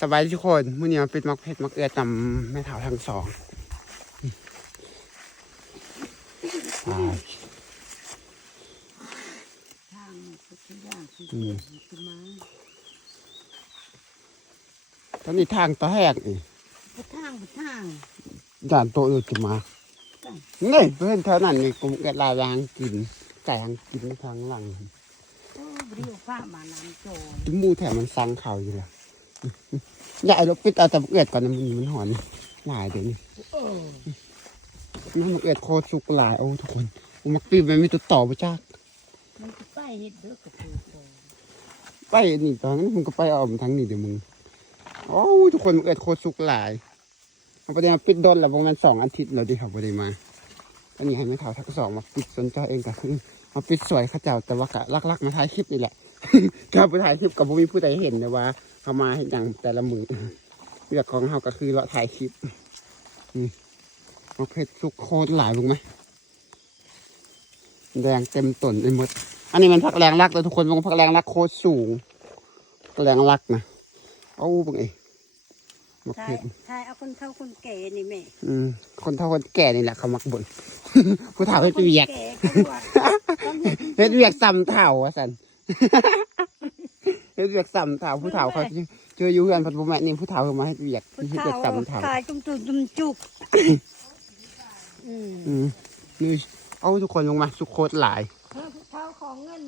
สบายทุกคนมื้อนี้เป็นมักเผ็ดมักเอือตำแม่เฒ่าทั้งสองตอนนี้ทางตะแหกนี่ทางด่านโตอยู่จะมานี่เพื่อนเท่านั้นนี่กูกระลายางกินไก่ยางกินทางหลังบริโภคฟ้ามาน้ำโจจมูกแถมมันซังเข่าอยู่เลยอย่าไอ้ลูกปิดเอาแต่เอือดก่อนนะมันหอนหลายเดี๋ยวนี้มันเอือดโคตรสุกหลายโอ้ทุกคนมักปีมันมีตัวต่อไปจากมันจะไปเห็ดเด้อกับไปนี่ตอนนั้นมึงก็ไปเอาทั้งนี่เดี๋ยวมึงโอ้ทุกคนมันเอือดโคตรสุกหลายเอาประเดี๋ยวมาปิดดนแล้วประมาณ2 อาทิตย์เราดีครับประเดี๋ยวมาอันนี้ให้แม่เฒ่าทั้งสองมาปิดสนใจเองก็คือมาปิดสวยข้าเจ้าแต่ว่ากะลักๆมาถ่ายคลิปนี่แหละก็ไปถ่ายคลิปกับผู้มีผู้ใดเห็นเลยว่าเขามาเห็นอย่างแต่ละมือเรื่องของเขาก็คือเราถ่ายคลิปนี่มะเขือสุกโคตรหลายลงไหมแดงเต็มต้นไปหมดอันนี้มันผักแรงรักเลยทุกคนมันผักแรงรักโคตรสูงแรงรักนะเอาบังเอ๋มะเขือใช่เอาคนเฒ่าคนแก่นี่แม่คนเฒ่าคนแก่นี่แหละเขามักบ่นผู้เฒ่าเฮ็ดเวียกเฮ็ดเวียกซ้ำเฒ่าอ่ะสันเฮ็ดเวียกซ้ำเฒ่าผู้เฒ่าเขาเจออยู่เฮือนพันธุ์แม่นี่ผู้เฒ่าเขามาเฮ็ดเวียกซ้ำเฒ่าขายจุ่มจุกนี่เอาทุกคนลงมาสุโคตรหลายผู้เฒ่าของเงิน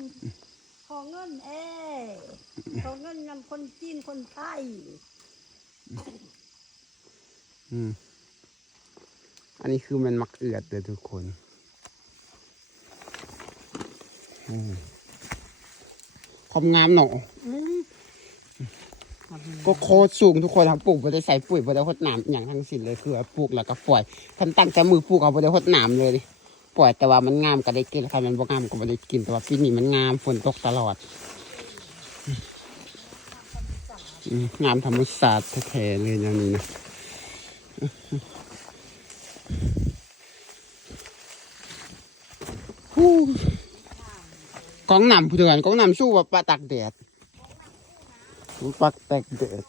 ของเงินนำคนจีนคนไทยอันนี้คือมันมักเอือดเลยทุกคนความงามหนอก็โคตรสูงทุกคนครับปลูกไปได้ใส่ปุ๋ยไปได้หดหนามอย่างทั้งสิ้นเลยคือปลูกแล้วก็ปล่อยทันตั้งใจมือปลูกเอาไปได้หดหนามเลยปล่อยแต่ว่ามันงามก็ได้กินใครมันบ่งามก็ไม่ได้กินแต่ว่าปีนี้มันงามฝนตกตลอดงามธรรมศาสตร์แท้ๆเลยอย่างนี้นะกองนำผู้เดือนกองนำสู้ว่าปลาตักแดดปักแตกแดด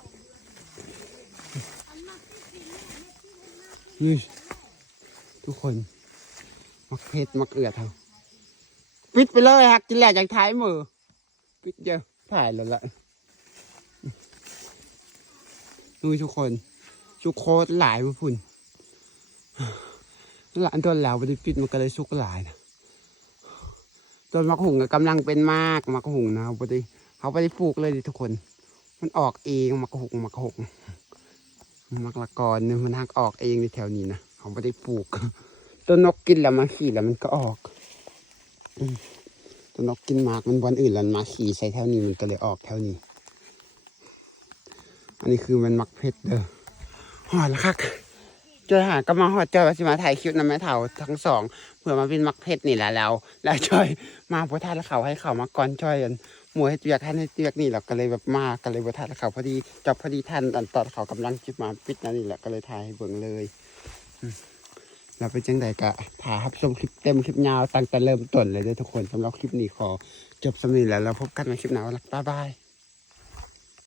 นี่ทุกคนมักเพชรมักเอือดเท่าปิดไปเลยฮักกินแหลกจากท้ายมือปิดเยอะถ่ายแล้วละดูทุกคนสุกโคตรหลายพุ่นหลานตัวแล้วไปปิดมันก็เลยสุกหลายนะต้นมะหุ่งกำลังเป็นมากมะหุ่งนะเขาไปปลูกเลยดิทุกคนมันออกเองมะหุ่งมะละกอเนี่ยมันหักออกเองในแถวนี้นะเขาไม่ได้ปลูกต้นนกกินแล้วมาขี่แล้วมันก็ออกต้นนกกินมากมันบอนอื่นแล้วมาขี่ใส่แถวนี้มันก็เลยออกแถวนี้อันนี้คือมันมักเพชรเด้อหอดแล้วครับจอยหาก็มาหอดจอยว่าสิมาถ่ายคลิปนะแม่เฒ่าทั้งสองเพื่อมาเป็นมักเพชรนี่แหละแล้วจอยมาพอท่าแล้วเขาให้เขามาก่อนจอยกันหมวยให้เตียกท่านให้เตียกนี่แหละก็เลยแบบมาก็เลยพอท่าแล้วเขาพอดีจับพอดีท่านตอนเขากำลังจิบมาปิดนั่นนี่แหละก็เลยถ่ายให้เบิ่งเลยเราไปจังใดกะถ่ายครับชมคลิปเต็มคลิปยาวตั้งแต่เริ่มต้นเลยด้วยทุกคนสำหรับคลิปนี้ขอจบสำเร็จแล้วเราพบกันในคลิปหน้าบ๊ายบาย